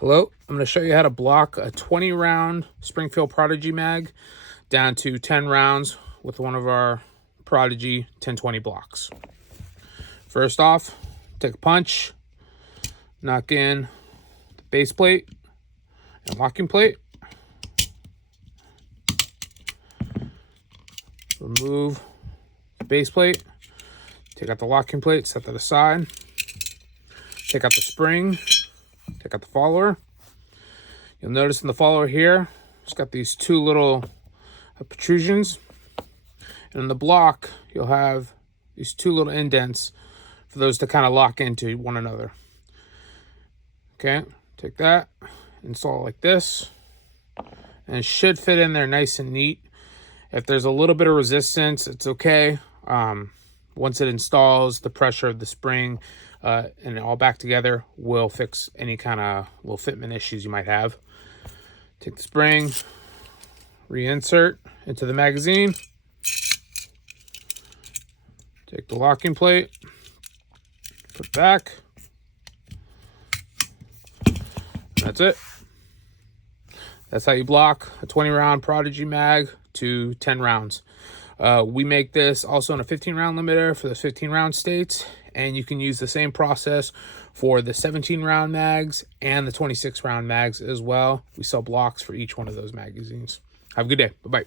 Hello, I'm going to show you how to block a 20 round Springfield Prodigy mag down to 10 rounds with one of our Prodigy 1020 blocks. First off, take a punch, knock in the base plate and locking plate, remove the base plate, take out the locking plate, set that aside, take out the spring, take out the follower. You'll notice in the follower here, it's got these two little protrusions. And in the block, you'll have these two little indents for those to kind of lock into one another. Okay, take that, install it like this, and it should fit in there nice and neat. If there's a little bit of resistance, it's okay. Once it installs, the pressure of the spring and it all back together will fix any kind of little fitment issues you might have. Take the spring, reinsert into the magazine, take the locking plate, put it back, and that's it. That's how you block a 20 round Prodigy mag to 10 rounds. We make this also in a 15 round limiter for the 15 round states, and you can use the same process for the 17 round mags and the 26 round mags as well. We sell blocks for each one of those magazines. Have a good day. Bye-bye.